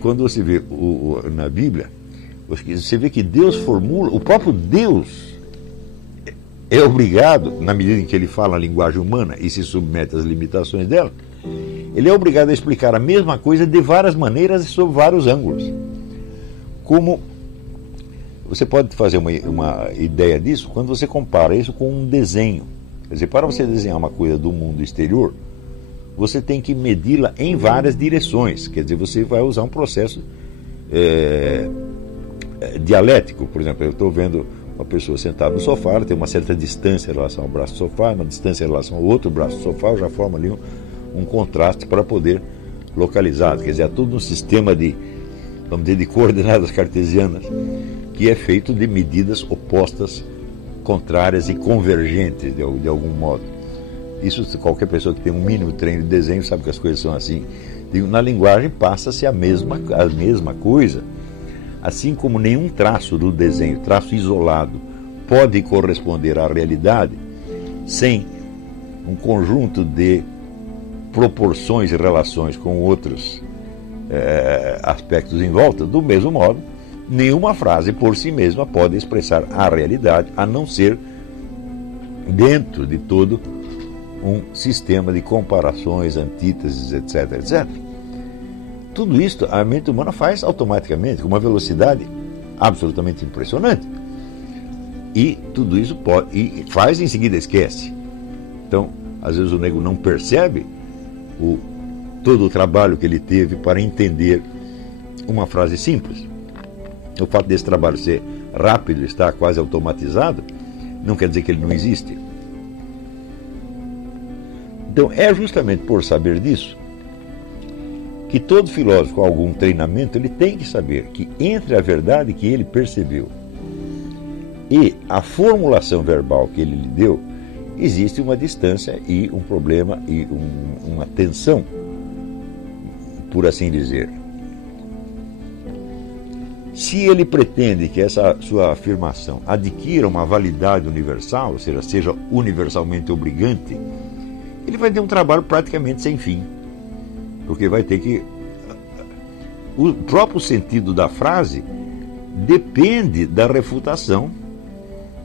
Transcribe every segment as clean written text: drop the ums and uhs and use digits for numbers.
Quando você vê na Bíblia, você vê que Deus formula, o próprio Deus é obrigado, na medida em que ele fala a linguagem humana e se submete às limitações dela, ele é obrigado a explicar a mesma coisa de várias maneiras e sob vários ângulos. Como você pode fazer uma ideia disso quando você compara isso com um desenho. Quer dizer, para você desenhar uma coisa do mundo exterior, você tem que medi-la em várias direções. Quer dizer, você vai usar um processo dialético. Por exemplo, eu estou vendo uma pessoa sentada no sofá, ela tem uma certa distância em relação ao braço do sofá, uma distância em relação ao outro braço do sofá, já forma ali um contraste para poder localizar. Quer dizer, é todo um sistema de, vamos dizer, de coordenadas cartesianas que é feito de medidas opostas, contrárias e convergentes de algum modo. Isso, qualquer pessoa que tem um mínimo treino de desenho sabe que as coisas são assim. Na linguagem passa-se a mesma coisa. Assim como nenhum traço do desenho, traço isolado, pode corresponder à realidade sem um conjunto de proporções e relações com outros aspectos em volta, do mesmo modo, nenhuma frase por si mesma pode expressar a realidade, a não ser dentro de todo um sistema de comparações, antíteses, etc, etc. Tudo isso a mente humana faz automaticamente, com uma velocidade absolutamente impressionante. E tudo isso faz e em seguida esquece. Então, às vezes o nego não percebe todo o trabalho que ele teve para entender uma frase simples. O fato desse trabalho ser rápido, estar quase automatizado, não quer dizer que ele não existe. Então, é justamente por saber disso que todo filósofo com algum treinamento ele tem que saber que entre a verdade que ele percebeu e a formulação verbal que ele lhe deu, existe uma distância e um problema e uma tensão, por assim dizer. Se ele pretende que essa sua afirmação adquira uma validade universal, ou seja universalmente obrigante, ele vai ter um trabalho praticamente sem fim. Porque vai ter que... O próprio sentido da frase depende da refutação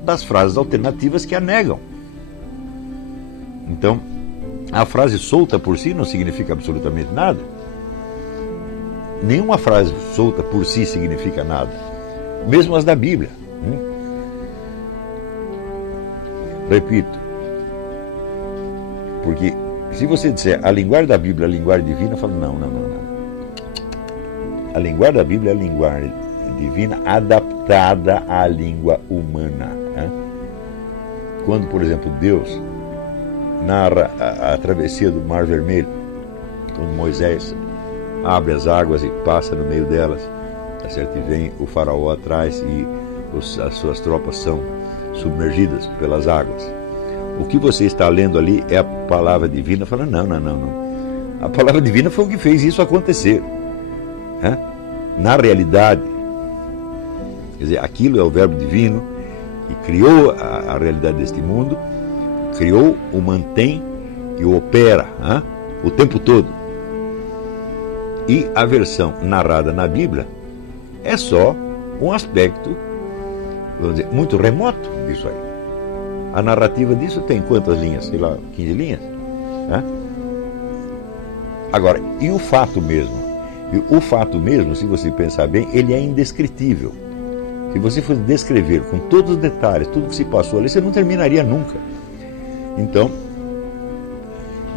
das frases alternativas que a negam. Então, a frase solta por si não significa absolutamente nada. Nenhuma frase solta por si significa nada. Mesmo as da Bíblia. Repito. Porque se você disser a linguagem da Bíblia é a linguagem divina, eu falo não. A linguagem da Bíblia é a linguagem divina adaptada à língua humana. Quando, por exemplo, Deus narra a travessia do Mar Vermelho, quando Moisés abre as águas e passa no meio delas, tá certo? E vem o faraó atrás e as suas tropas são submergidas pelas águas. O que você está lendo ali é a palavra divina falando, não. A palavra divina foi o que fez isso acontecer. Na realidade, quer dizer, aquilo é o verbo divino que criou a realidade deste mundo, criou, o mantém e o opera o tempo todo. E a versão narrada na Bíblia é só um aspecto, vamos dizer, muito remoto disso aí. A narrativa disso tem quantas linhas? Sei lá, 15 linhas? Agora, e o fato mesmo? O fato mesmo, se você pensar bem, ele é indescritível. Se você fosse descrever com todos os detalhes, tudo que se passou ali, você não terminaria nunca. Então,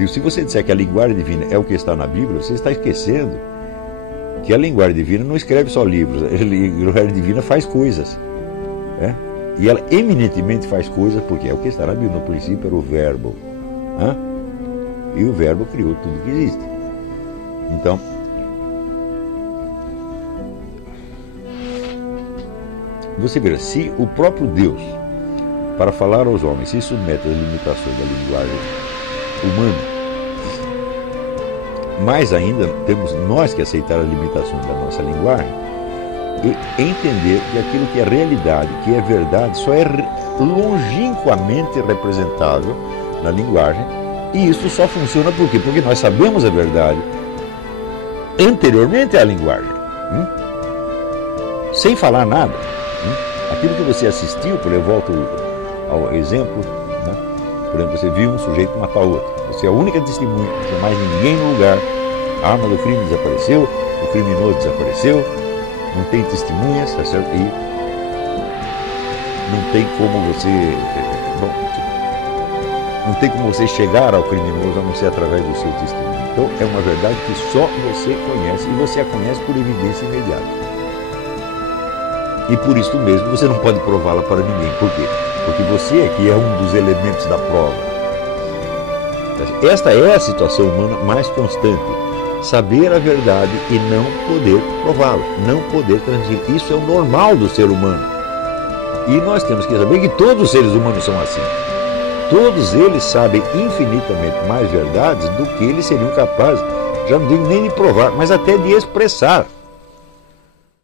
se você disser que a linguagem divina é o que está na Bíblia, você está esquecendo que a linguagem divina não escreve só livros. A linguagem divina faz coisas. E ela eminentemente faz coisas porque é o que está na Bíblia. No princípio era o verbo. E o verbo criou tudo que existe. Então, você vê, se o próprio Deus, para falar aos homens, se submete às limitações da linguagem humana, mais ainda temos nós que aceitar as limitações da nossa linguagem e entender que aquilo que é realidade, que é verdade, só é longínquamente representável na linguagem, e isso só funciona por quê? Porque nós sabemos a verdade anteriormente à linguagem. Sem falar nada. Aquilo que você assistiu, por exemplo, eu volto ao exemplo, né? Por exemplo, você viu um sujeito matar outro. Você é a única testemunha, não tinha mais ninguém no lugar. A arma do crime desapareceu, o criminoso desapareceu, não tem testemunhas, tá certo? E não tem como você... não tem como você chegar ao criminoso a não ser através do seu testemunho. Então, é uma verdade que só você conhece, e você a conhece por evidência imediata. E por isso mesmo você não pode prová-la para ninguém. Por quê? Porque você é que é um dos elementos da prova. Esta é a situação humana mais constante. Saber a verdade e não poder prová-la, não poder transmitir. Isso é o normal do ser humano. E nós temos que saber que todos os seres humanos são assim. Todos eles sabem infinitamente mais verdades do que eles seriam capazes, já não digo nem de provar, mas até de expressar.